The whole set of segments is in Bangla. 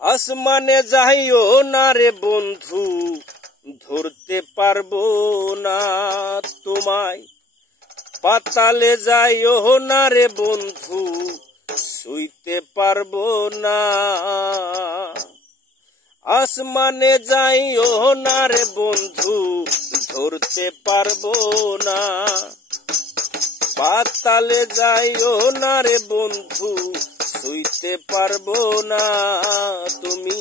আসমানে যাইও না রে বন্ধু, ধরতে পারবো না তোমায়। পাতালে যাইও না রে বন্ধু, ছুঁইতে পারবো না। আসমানে যাইও না রে বন্ধু, ধরতে পারবো না। পাতালে যাইও না রে বন্ধু, ছুঁইতে পারবো না। তুমি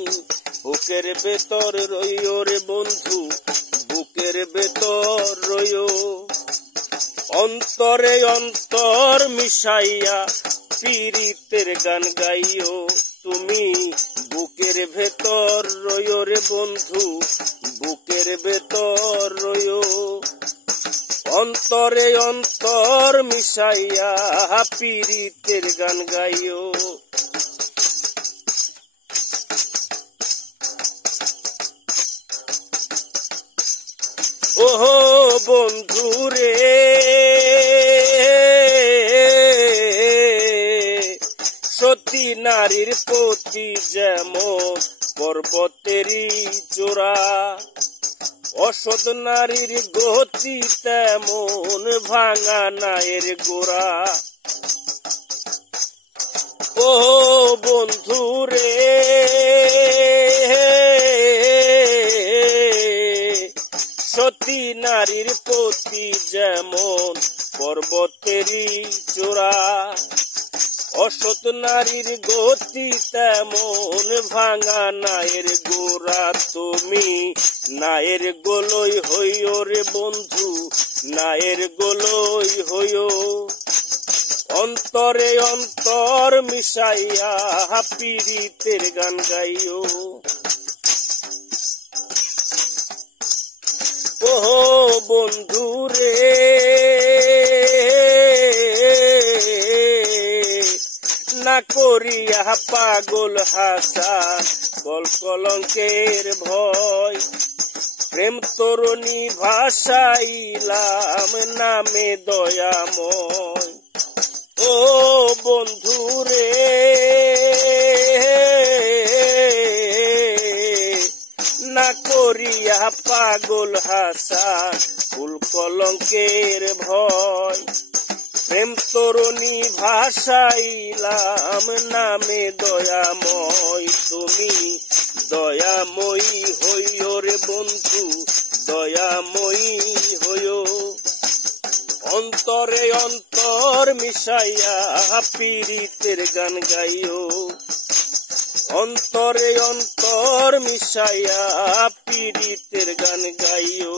বুকের ভেতর রইও রে বন্ধু, বুকের ভেতর রইও। অন্তরে অন্তর মিশাইয়া পীড়িতের গান গাইও। তুমি বুকের ভেতর রইও রে বন্ধু, বুকের ভেতর রইও। অন্তরে অন্তর মিশাইয়া পীড়িতের গান গাইও। ওহো বন্ধু রে, সতী নারীর প্রতি যেমন পর্বতেরই চূড়া, অসৎ নারীর গতি তেমন ভাঙা নায়ের গোড়া। ও বন্ধু রে, সতী নারীর প্রতি যেমন পর্বতেরই চূড়া, অসৎ নারীর গতি তেমন ভাঙা নায়ের গোড়া। তুমি নায়ের গোলই হইও রে বন্ধু, নায়ের গোলই হইও। অন্তরে অন্তর মিশাইয়া পীড়িতের গান গাইও। ওহো বন্ধু রে, না করিয়া পাগল হাসা কলঙ্কের ভয়। প্রেম তরুণী ভাসাইলাম নামে দয়াময়। ও বন্ধু রে, না করিয়া পাগল হাসা কলঙ্কের ভয়। প্রেম তরুণী ভাসাইলাম নামে দয়াময়। তুমি দয়াময়ী হইও রে বন্ধু, দয়াময়ী হইও। অন্তরে অন্তর মিশাইয়া পীড়িতের গান গাইও। অন্তরে অন্তর মিশাইয়া পীড়িতের গান গাইও।